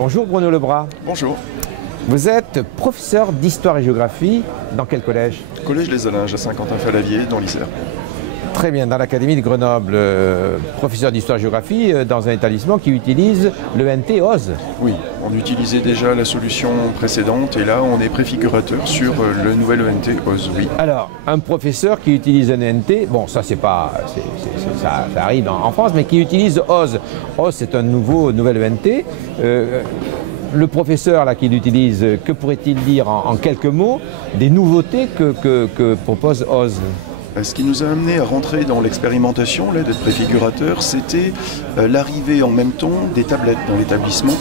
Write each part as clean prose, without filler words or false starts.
Bonjour Bruno Lebras. Bonjour. Vous êtes professeur d'histoire et géographie dans quel collège? Collège Les Alinges à Saint-Quentin-Fallavier dans l'Isère. Très bien, dans l'Académie de Grenoble, professeur d'histoire et géographie dans un établissement qui utilise l'ENT OZ. Oui, on utilisait déjà la solution précédente et là on est préfigurateur sur le nouvel ENT OZ, oui. Alors, un professeur qui utilise un ENT, bon ça c'est pas, ça arrive en France, mais qui utilise OZ. OZ c'est un nouvel ENT. Le professeur là, qui l'utilise, que pourrait-il dire en quelques mots des nouveautés que propose OZ? Ce qui nous a amené à rentrer dans l'expérimentation d'être préfigurateur, c'était l'arrivée en même temps des tablettes dans l'établissement.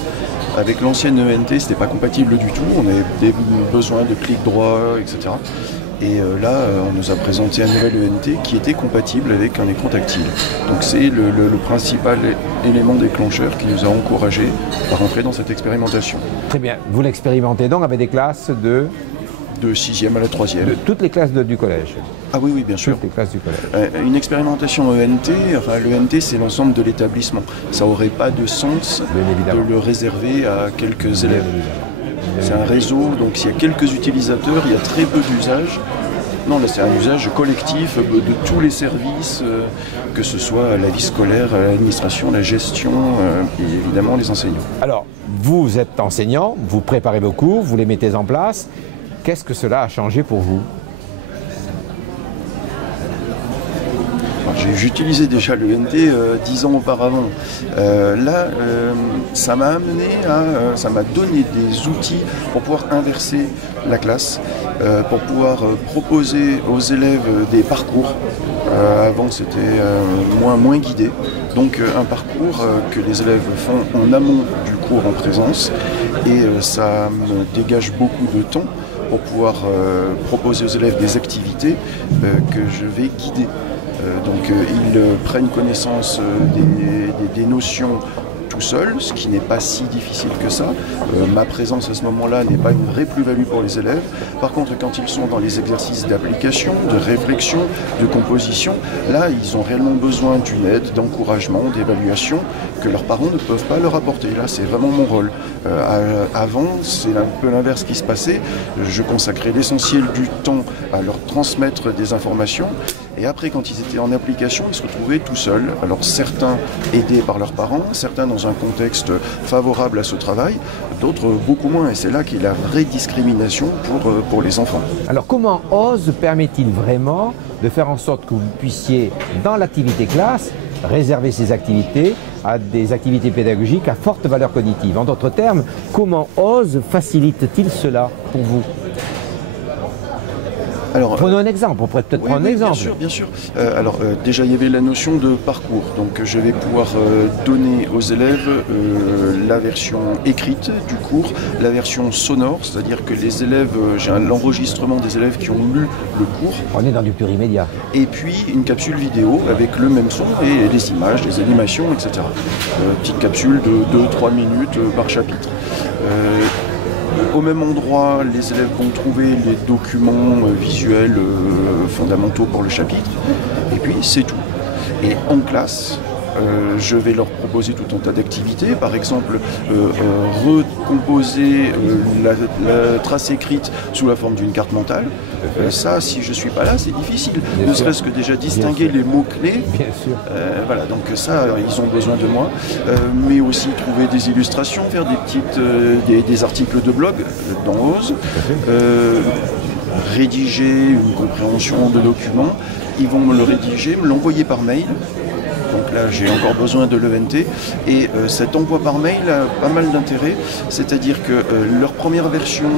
Avec l'ancienne ENT, ce n'était pas compatible du tout, on avait des besoins de clic droit, etc. Et là, on nous a présenté un nouvel ENT qui était compatible avec un écran tactile. Donc c'est le principal élément déclencheur qui nous a encouragés à rentrer dans cette expérimentation. Très bien, vous l'expérimentez donc avec des classes de 6e à la 3e. De toutes les classes du collège. Ah oui, oui, bien sûr. Toutes les classes du collège. Une expérimentation ENT, enfin l'ENT c'est l'ensemble de l'établissement. Ça n'aurait pas de sens de le réserver à quelques élèves. C'est un réseau, donc s'il y a quelques utilisateurs, il y a très peu d'usage. Non, là c'est un usage collectif de tous les services, que ce soit la vie scolaire, l'administration, la gestion et évidemment les enseignants. Alors, vous êtes enseignant, vous préparez vos cours, vous les mettez en place. Qu'est-ce que cela a changé pour vous? J'utilisais déjà l'ENT 10 ans auparavant. Là, ça m'a amené ça m'a donné des outils pour pouvoir inverser la classe, pour pouvoir proposer aux élèves des parcours. Avant, c'était moins guidé. Donc, un parcours que les élèves font en amont du cours en présence. Et ça me dégage beaucoup de temps pour pouvoir proposer aux élèves des activités que je vais guider. Donc ils prennent connaissance des notions tout seuls, ce qui n'est pas si difficile que ça. Ma présence à ce moment-là n'est pas une vraie plus-value pour les élèves. Par contre, quand ils sont dans les exercices d'application, de réflexion, de composition, là, ils ont réellement besoin d'une aide, d'encouragement, d'évaluation que leurs parents ne peuvent pas leur apporter. Là, c'est vraiment mon rôle. Avant, c'est un peu l'inverse qui se passait. Je consacrais l'essentiel du temps à leur transmettre des informations. Et après, quand ils étaient en application, ils se retrouvaient tout seuls. Alors certains aidés par leurs parents, certains dans un contexte favorable à ce travail, d'autres beaucoup moins. Et c'est là qu'est la vraie discrimination pour les enfants. Alors comment OZ permet-il vraiment de faire en sorte que vous puissiez, dans l'activité classe, réserver ces activités à des activités pédagogiques à forte valeur cognitive? En d'autres termes, comment OZ facilite-t-il cela pour vous? Alors, prenons un exemple, on pourrait peut-être prendre un exemple. Bien sûr. Déjà, il y avait la notion de parcours. Donc, je vais pouvoir donner aux élèves la version écrite du cours, la version sonore, c'est-à-dire que les élèves, j'ai l'enregistrement des élèves qui ont lu le cours. On est dans du plurimmédia. Et puis, une capsule vidéo avec le même son et les images, les animations, etc. Petite capsule de 2-3 minutes par chapitre. Au même endroit, les élèves vont trouver les documents visuels fondamentaux pour le chapitre, et puis c'est tout. Et en classe, je vais leur proposer tout un tas d'activités, par exemple recomposer la trace écrite sous la forme d'une carte mentale. Ça, si je ne suis pas là, c'est difficile. Ne serait-ce que déjà distinguer les mots-clés. Bien sûr. Voilà, donc ça, ils ont besoin de moi. Mais aussi trouver des illustrations, faire des articles de blog dans OZ, rédiger une compréhension de documents. Ils vont me le rédiger, me l'envoyer par mail. Donc là, j'ai encore besoin de l'ENT. Et cet envoi par mail a pas mal d'intérêt. C'est-à-dire que leur première version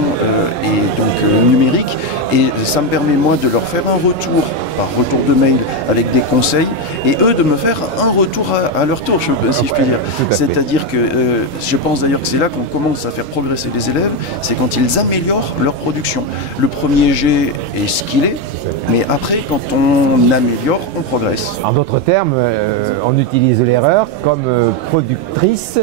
est donc numérique. Et ça me permet, moi, de leur faire un retour, par retour de mail, avec des conseils. Et eux, de me faire un retour à leur tour, si je puis dire. C'est-à-dire que je pense d'ailleurs que c'est là qu'on commence à faire progresser les élèves. C'est quand ils améliorent leur production. Le premier jet est ce qu'il est. Mais après, quand on améliore, on progresse. En d'autres termes, on utilise l'erreur comme productrice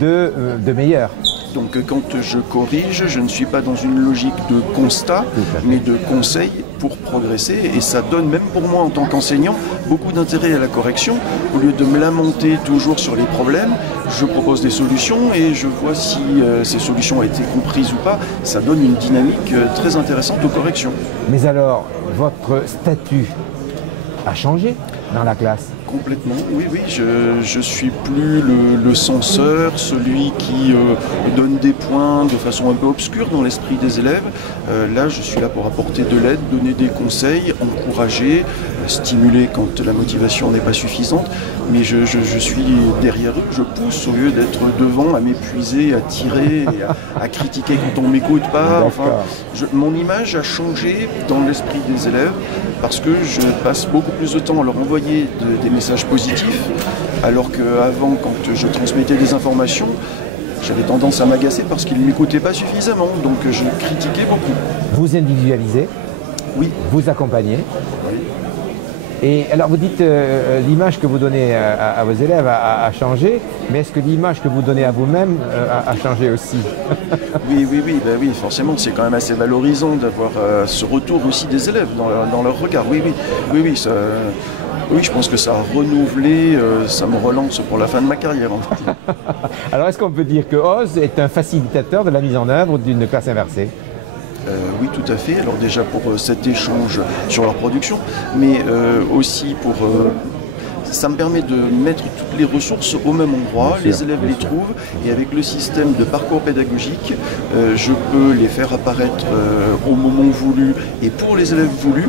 de meilleur. donc quand je corrige, je ne suis pas dans une logique de constat, mais de conseil pour progresser. Et ça donne, même pour moi en tant qu'enseignant, beaucoup d'intérêt à la correction. Au lieu de me lamenter toujours sur les problèmes, je propose des solutions et je vois si ces solutions ont été comprises ou pas. Ça donne une dynamique très intéressante aux corrections. Mais alors, votre statut a changé dans la classe? Complètement, oui, oui, je suis plus le censeur, celui qui donne des points de façon un peu obscure dans l'esprit des élèves. Là, je suis là pour apporter de l'aide, donner des conseils, encourager, stimuler quand la motivation n'est pas suffisante. Mais je suis derrière eux, je pousse au lieu d'être devant à m'épuiser, à tirer, à critiquer quand on ne m'écoute pas. Enfin, mon image a changé dans l'esprit des élèves parce que je passe beaucoup plus de temps à leur envoyer des messages positifs, alors qu'avant, quand je transmettais des informations, j'avais tendance à m'agacer parce qu'ils ne m'écoutaient pas suffisamment, donc je critiquais beaucoup. Vous individualisez? Oui. Vous accompagnez? Oui. Et alors vous dites l'image que vous donnez à vos élèves a changé, mais est-ce que l'image que vous donnez à vous-même a changé aussi? Oui, ben oui, forcément, c'est quand même assez valorisant d'avoir ce retour aussi des élèves dans leur regard. Oui, ça, oui, je pense que ça a renouvelé, ça me relance pour la fin de ma carrière en fait. Alors est-ce qu'on peut dire que Oz est un facilitateur de la mise en œuvre d'une classe inversée? Oui, tout à fait. Alors déjà pour cet échange sur leur production, mais aussi pour... ça me permet de mettre toutes les ressources au même endroit, les élèves les trouvent, et avec le système de parcours pédagogique, je peux les faire apparaître au moment voulu et pour les élèves voulus.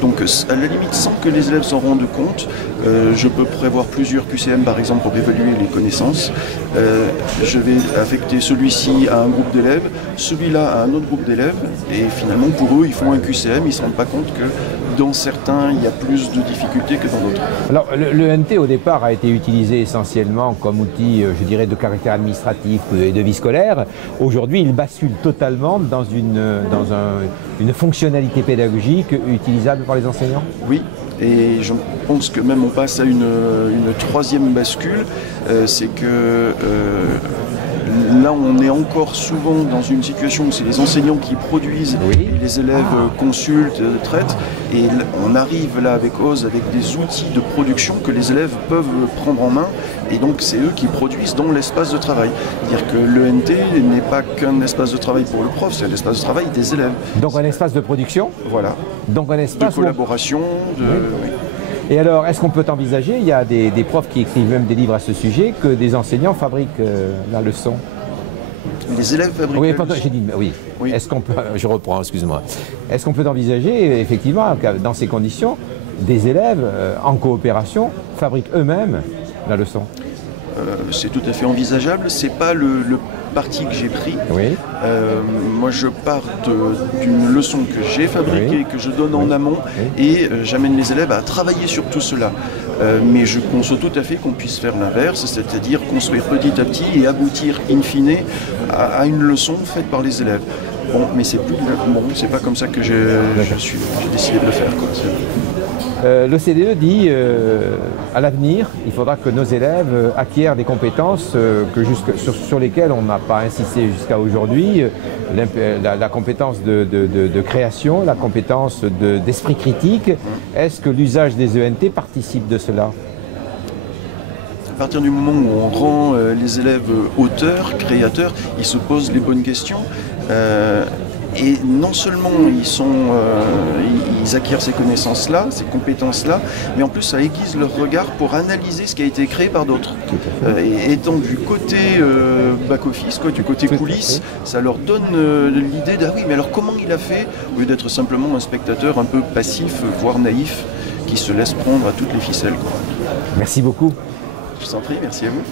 Donc à la limite, sans que les élèves s'en rendent compte, je peux prévoir plusieurs QCM par exemple pour évaluer les connaissances. Je vais affecter celui-ci à un groupe d'élèves, celui-là à un autre groupe d'élèves, et finalement pour eux ils font un QCM, ils ne se rendent pas compte que dans certains il y a plus de difficultés que dans d'autres. Alors le NT au départ a été utilisé essentiellement comme outil, je dirais, de caractère administratif et de vie scolaire. Aujourd'hui il bascule totalement dans une fonctionnalité pédagogique utilisable par les enseignants? Oui. Et je pense que même on passe à une troisième bascule, c'est que là on est encore souvent dans une situation où c'est les enseignants qui produisent, et les élèves consultent, traitent, et on arrive là avec Oz avec des outils de production que les élèves peuvent prendre en main, et donc c'est eux qui produisent dans l'espace de travail. C'est-à-dire que l'ENT n'est pas qu'un espace de travail pour le prof, c'est un espace de travail des élèves. Donc un espace de production? Voilà. Donc un espace de collaboration, Et alors, est-ce qu'on peut envisager, il y a des profs qui écrivent même des livres à ce sujet, que des enseignants fabriquent la leçon? Les élèves fabriquent la leçon. J'ai dit, oui. Est-ce qu'on peut, je reprends, excuse-moi. Est-ce qu'on peut envisager, effectivement, dans ces conditions, des élèves, en coopération, fabriquent eux-mêmes la leçon? C'est tout à fait envisageable. C'est pas le parti que j'ai pris. Oui. Moi, je pars d'une leçon que j'ai fabriquée, que je donne en amont, et j'amène les élèves à travailler sur tout cela. Mais je conçois tout à fait qu'on puisse faire l'inverse, c'est-à-dire construire petit à petit et aboutir in fine à une leçon faite par les élèves. Bon, mais c'est pas comme ça que j'ai décidé de le faire, quoi. Le CDE dit à l'avenir, il faudra que nos élèves acquièrent des compétences sur lesquelles on n'a pas insisté jusqu'à aujourd'hui, la compétence de création, la compétence d'esprit critique. Est-ce que l'usage des ENT participe de cela? À partir du moment où on rend les élèves auteurs, créateurs, ils se posent les bonnes questions. Et non seulement ils acquièrent ces connaissances-là, ces compétences-là, mais en plus ça aiguise leur regard pour analyser ce qui a été créé par d'autres. Et étant du côté back-office, du côté coulisses, ça leur donne l'idée de « ah oui, mais alors comment il a fait ?» au lieu d'être simplement un spectateur un peu passif, voire naïf, qui se laisse prendre à toutes les ficelles, quoi. Merci beaucoup. Je vous en prie, merci à vous.